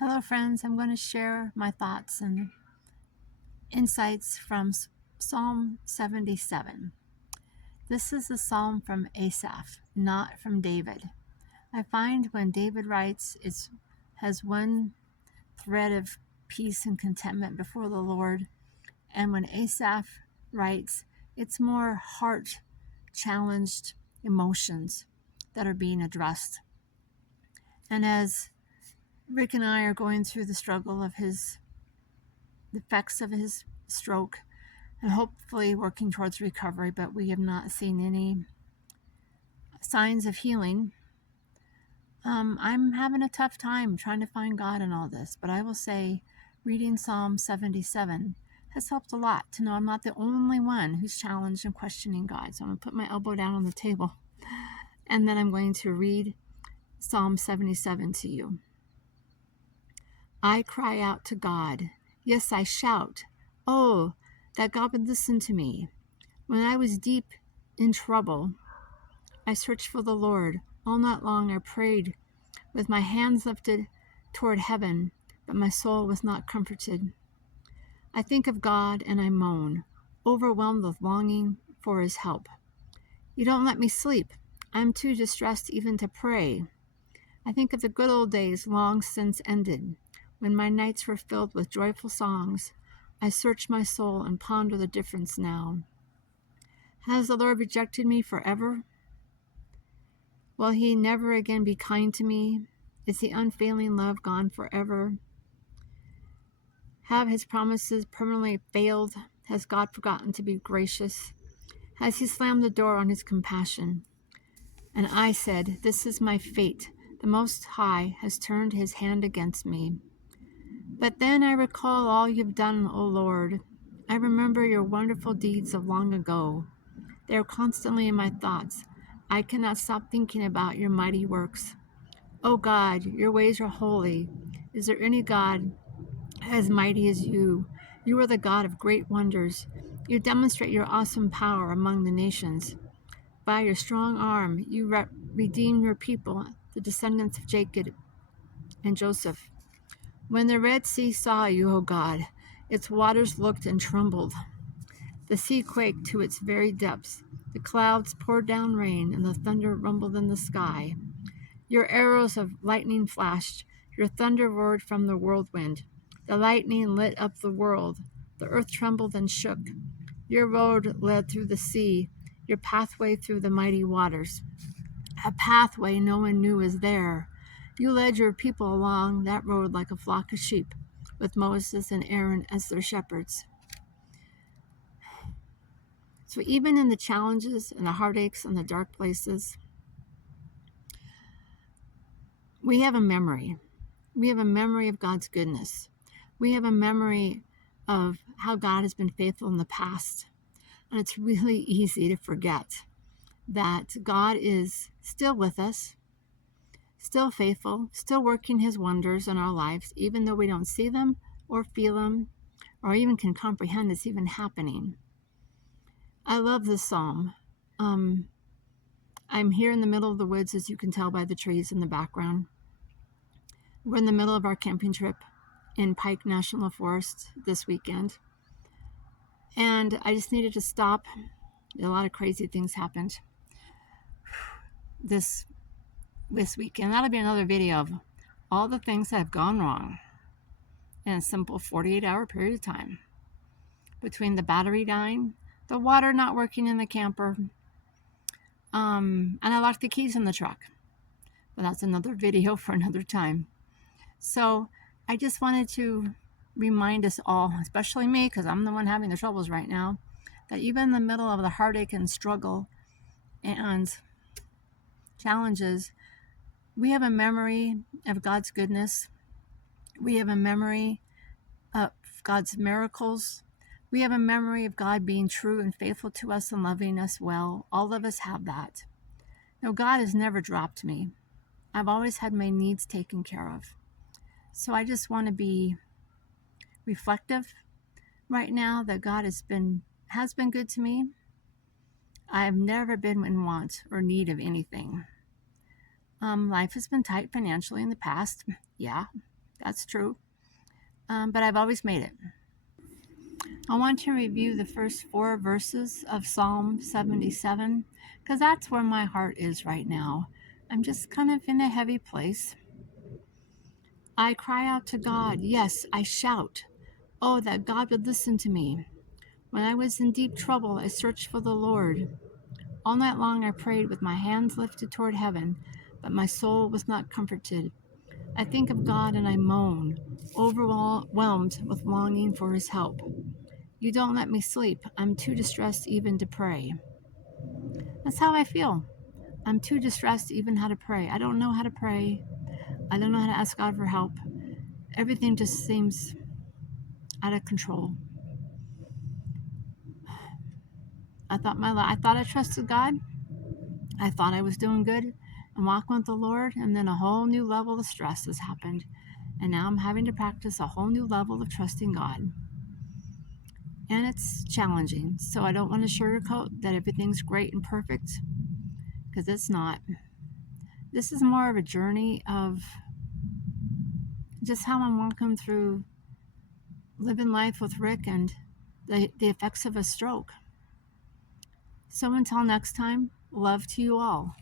Hello, friends. I'm going to share my thoughts and insights from Psalm 77. This is a psalm from Asaph, not from David. I find when David writes, it has one thread of peace and contentment before the Lord, and when Asaph writes, it's more heart-challenged emotions that are being addressed. And as Rick and I are going through the struggle of the effects of his stroke and hopefully working towards recovery, but we have not seen any signs of healing. I'm having a tough time trying to find God in all this, but I will say reading Psalm 77 has helped a lot to know I'm not the only one who's challenged and questioning God. So I'm going to put my elbow down on the table and then I'm going to read Psalm 77 to you. I cry out to God. Yes, I shout. Oh, that God would listen to me. When I was deep in trouble, I searched for the Lord. All night long I prayed with my hands lifted toward heaven, but my soul was not comforted. I think of God and I moan, overwhelmed with longing for his help. You don't let me sleep. I'm too distressed even to pray. I think of the good old days long since ended, when my nights were filled with joyful songs. I search my soul and ponder the difference now. Has the Lord rejected me forever? Will he never again be kind to me? Is the unfailing love gone forever? Have his promises permanently failed? Has God forgotten to be gracious? Has he slammed the door on his compassion? And I said, this is my fate. The Most High has turned his hand against me. But then I recall all you've done, O Lord. I remember your wonderful deeds of long ago. They are constantly in my thoughts. I cannot stop thinking about your mighty works. O God, your ways are holy. Is there any God as mighty as you? You are the God of great wonders. You demonstrate your awesome power among the nations. By your strong arm, you redeem your people, the descendants of Jacob and Joseph. When the Red Sea saw you, O God, its waters looked and trembled. The sea quaked to its very depths. The clouds poured down rain, and the thunder rumbled in the sky. Your arrows of lightning flashed. Your thunder roared from the whirlwind. The lightning lit up the world. The earth trembled and shook. Your road led through the sea, your pathway through the mighty waters. A pathway no one knew was there. You led your people along that road like a flock of sheep, with Moses and Aaron as their shepherds. So even in the challenges and the heartaches and the dark places, we have a memory. We have a memory of God's goodness. We have a memory of how God has been faithful in the past. And it's really easy to forget that God is still with us, still faithful, still working his wonders in our lives, even though we don't see them or feel them or even can comprehend it's even happening. I love this psalm. I'm here in the middle of the woods, as you can tell by the trees in the background. We're in the middle of our camping trip in Pike National Forest this weekend. And I just needed to stop. A lot of crazy things happened this weekend. That'll be another video of all the things that have gone wrong in a simple 48-hour period of time. Between the battery dying, the water not working in the camper, and I locked the keys in the truck. But that's another video for another time. So I just wanted to remind us all, especially me, because I'm the one having the troubles right now, that even in the middle of the heartache and struggle and challenges, we have a memory of God's goodness. We have a memory of God's miracles. We have a memory of God being true and faithful to us and loving us well. All of us have that. No, God has never dropped me. I've always had my needs taken care of. So I just want to be reflective right now that God has been good to me. I have never been in want or need of anything. Life has been tight financially in the past. Yeah, That's true. But I've always made it. I want to review the first 4 verses of Psalm 77 because that's where my heart is right now. I'm just kind of in a heavy place. I cry out to God. Yes, I shout. Oh, that God would listen to me. When I was in deep trouble, I searched for the Lord. All night long I prayed with my hands lifted toward heaven, but my soul was not comforted. I think of God and I moan, overwhelmed with longing for his help. You don't let me sleep. I'm too distressed even to pray. That's how I feel. I'm too distressed even how to pray. I don't know how to pray. I don't know how to ask God for help. Everything just seems out of control. I thought I trusted God. I thought I was doing good and walking with the Lord, and then a whole new level of stress has happened. And now I'm having to practice a whole new level of trusting God. And it's challenging, so I don't want to sugarcoat that everything's great and perfect, because it's not. This is more of a journey of just how I'm walking through living life with Rick and the effects of a stroke. So until next time, love to you all.